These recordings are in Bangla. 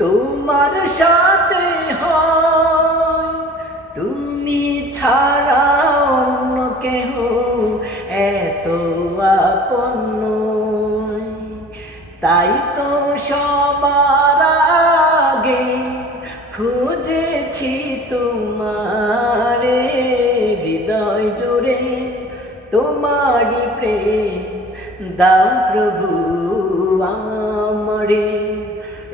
তোমার সাথে তুমি ছাড়া অন্য কেহ এত আপন্ন তাই তো সবার আগে খুঁজেছি তোমারে হৃদয় জুড়ে। তোমারি প্রেম দাও প্রভু, আমারে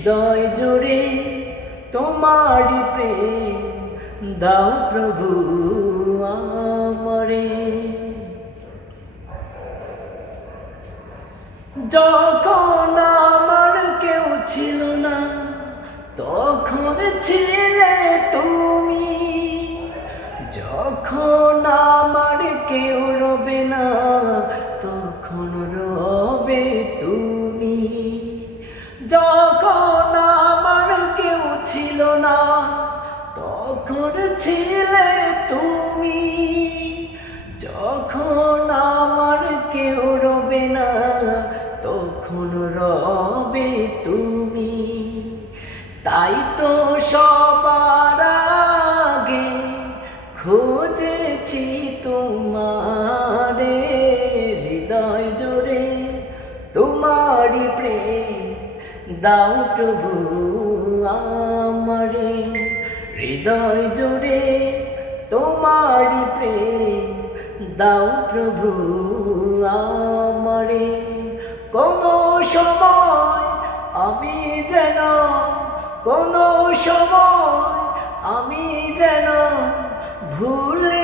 হৃদয় জুড়ে তোমার প্রেম দাও প্রভু আমারে। যখন আমার কেউ ছিল না তখন ছিলে ছিল না, তখন ছিলে তুমি। যখন আমার কেউ রবে না, তখন রবে তুমি। তাই তো সবার দাও প্রভু আমারে। হৃদয় জোরে তোমারি প্রেম। দাও প্রভু আমারে। কোনো সময় আমি যেন, কোনো সময় আমি যেন ভুলি